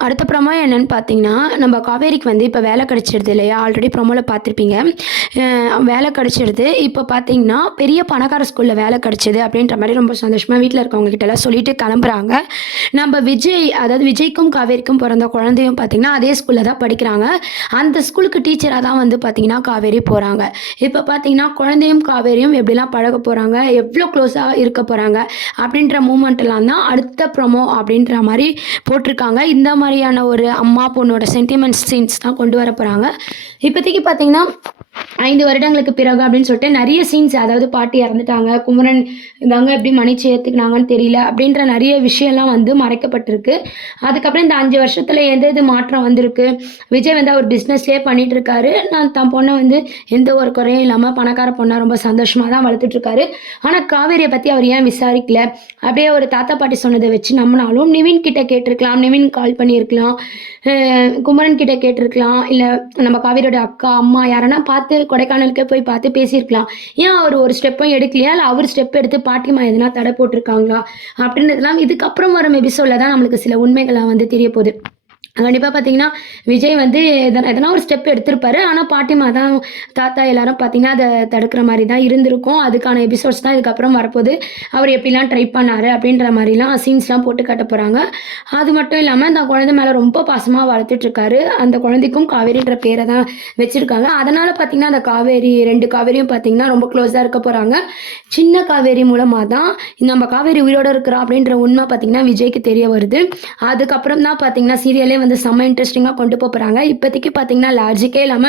அடுத்த ப்ரோமோ என்னன்னு பார்த்தீங்கன்னா, நம்ம காவேரிக்கு வந்து இப்ப வேலை கிடைச்சிடுது இல்லையா? ஆல்ரெடி ப்ரோமோல பார்த்துருப்பீங்க. வேலை கிடைச்சிடுது. இப்ப பார்த்தீங்கன்னா, பெரிய பணக்கார ஸ்கூல்ல வேலை கிடைச்சது அப்படின்ற மாரி ரொம்ப சந்தோஷமா வீட்ல இருக்கவங்க கிட்டலாம் சொல்லிட்டு கிளம்புறாங்க. நம்ம விஜய் அதாவது விஜய்க்கும், காவேரிக்கும் பொறந்த குழந்தையும் பார்த்தீங்கன்னா, அதே ஸ்கூல்ல தான் படிக்கிறாங்க. அந்த ஸ்கூலுக்கு டீச்சரா தான் வந்து பார்த்தீங்கன்னா, காவேரி போறாங்க. இப்ப பார்த்தீங்கன்னா, குழந்தையும், காவேரியும் எப்படிலாம் பழகப் போறாங்க, எவ்ளோ க்ளோஸா இருக்க போறாங்க அப்படின்ற மூமெண்ட்லாம் தான் அடுத்த ப்ரோமோ அப்படின்ற மாரி போட்டிருக்காங்க. இந்த மாரியான ஒரு அம்மா, பொண்ணோட சென்டிமெண்ட்ஸ் சீன்ஸ் தான் கொண்டு வர போறாங்க. இப்போதைக்கு பார்த்தீங்கன்னா, 5 வருடங்களுக்கு பிறகு அப்படின்னு சொல்லிட்டு நெறைய சீன்ஸ் அதாவது பாட்டி இறந்துட்டாங்க. குமரன், கங்கா எப்படி மன்னிச்சு ஏத்துக்கினாங்கன்னு தெரியல. அப்படின்ற நெறைய விஷயம்லாம் வந்து மறைக்கப்பட்டிருக்கு. அதுக்கப்புறம் இந்த 5 வருஷத்துல எது எது மாற்றம் வந்திருக்கு. விஜய் வந்து அவர் பிசினஸ்லயே பண்ணிட்டு இருக்காரு. தன் பொண்ண வந்து எந்த ஒரு குறையும் இல்லாம பணக்கார பொண்ணா ரொம்ப சந்தோஷமா தான் வளர்த்துட்டு இருக்காரு. ஆனா காவேரிய பத்தி அவர் ஏன் விசாரிக்கல? அப்படியே ஒரு தாத்தா, பாட்டி சொன்னத வச்சு நம்புனாலும் நிவின் கிட்ட கேட்டிருக்கலாம். நிவின் கால் பண்ணியிருக்கலாம். குமரன் கிட்ட கேட்டிருக்கலாம். இல்ல நம்ம காவேரியோட அக்கா, அம்மா யாரன்னா பார்த்து கொடைக்கானலுக்கே போய் பார்த்து பேசியிருக்கலாம். ஏன் அவரு ஒரு ஸ்டெப்பும் எடுக்கலையா? இல்ல அவரு ஸ்டெப் எடுத்து பாட்டிமா எதுனா தடை போட்டுருக்காங்களா? அப்படின்றதெல்லாம் இதுக்கப்புறம் வரும் எபிசோட்ல தான் நம்மளுக்கு சில உண்மைகள்லாம் வந்து தெரிய போது. கண்டிப்பா பார்த்தீங்கன்னா, விஜய் வந்து எதனா ஒரு ஸ்டெப் எடுத்திருப்பாரு. ஆனா பாட்டிமா தான் தாத்தா எல்லாரும் பார்த்தீங்கன்னா, அத தடுக்கிற மாரி தான் இருந்திருக்கும். அதுக்கான எபிசோட்ஸ் தான் இதுக்கப்புறம் வரப்போது. அவர் எப்படிலாம் ட்ரை பண்ணாரு அப்படின்ற மாரிலாம் சீன்ஸ்லாம் போட்டு காட்டப் போறாங்க. அது மட்டும் இல்லாம அந்த குழந்தை மேல ரொம்ப பாசமா வளர்த்துட்டு இருக்காரு. அந்த குழந்தைக்கும் காவேரின்ற பேர தான் வச்சிருக்காங்க. அதனால பார்த்தீங்கன்னா, அந்த காவேரி 2 காவேரியும் பார்த்தீங்கன்னா, ரொம்ப க்ளோஸா இருக்க போறாங்க. சின்ன காவேரி மூலமா தான் நம்ம காவேரி உயிரோட இருக்கிறா அப்படின்ற உண்மை பார்த்தீங்கன்னா, விஜய்க்கு தெரிய வருது. அதுக்கப்புறம் தான் பார்த்தீங்கன்னா, சீரியலே வந்து செம்ம இன்ட்ரெஸ்டிங்கா கொண்டு போறாங்க. இப்போதைக்கு பார்த்தீங்கன்னா, லாஜிக்கே இல்லாம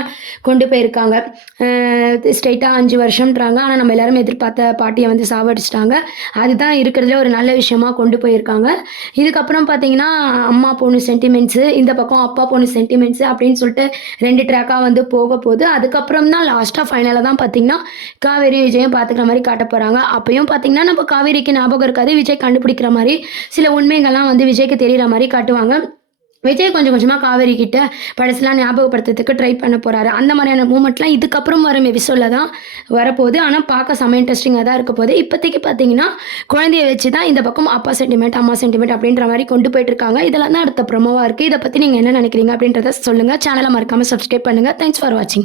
கொண்டு போயிருக்காங்க. ஸ்ட்ரெயிட்டா 5 வருஷம்ன்றாங்க. ஆனா நம்ம எல்லாரும் எதிர்பார்த்த பாட்டிய வந்து சாவடிச்சுட்டாங்க. அதுதான் இருக்கிறதுலே ஒரு நல்ல விஷயமா கொண்டு போயிருக்காங்க. இதுக்கப்புறம் பார்த்தீங்கன்னா, அம்மா, பொண்ணு சென்டிமெண்ட்ஸு, இந்த பக்கம் அப்பா, பொண்ணு சென்டிமெண்ட்ஸு அப்படின்னு சொல்லிட்டு 2 ட்ராக்கா வந்து போகப்போது. அதுக்கப்புறம் தான் லாஸ்ட்டா ஃபைனலா தான் பார்த்தீங்கன்னா, காவேரியும், விஜயும் பார்த்துக்கிற மாரி காட்டப் போறாங்க. அப்பயும் பார்த்தீங்கன்னா, நம்ம காவேரிக்கு ஞாபகம் இருக்காது. விஜய் கண்டுபிடிக்கிற மாரி சில உண்மைகள்லாம் வந்து விஜய்க்கு தெரியிற மாரி காட்டுவாங்க. விஜய் கொஞ்சம் கொஞ்சமா காவேரி கிட்ட பழசெல்லாம் ஞாபகப்படுத்துறதுக்கு ட்ரை பண்ண போறாரு. அந்த மாதிரியான மூமெண்ட்லாம் இதுக்கப்புறம் வரும் எபிசோட்ல தான் வரப்போகுது. ஆனா பார்க்க செம்ம இன்ட்ரெஸ்டிங்கா தான் இருக்க போகுது. இப்போதைக்கு பார்த்தீங்கன்னா, குழந்தைய வச்சு தான் இந்த பக்கம் அப்பா சென்டிமெண்ட், அம்மா சென்டிமெண்ட் அப்படின்ற மாரி கொண்டு போயிட்டுருக்காங்க. இதெல்லாம் தான் அடுத்த ப்ரோமோவா இருக்கு. இத பத்தி நீங்க என்ன நினைக்கிறீங்க அப்படின்றத சொல்லுங்க. சேனல மறக்காம சப்ஸ்கிரைப் பண்ணுங்க. தேங்க்ஸ் ஃபார் வாட்சிங்.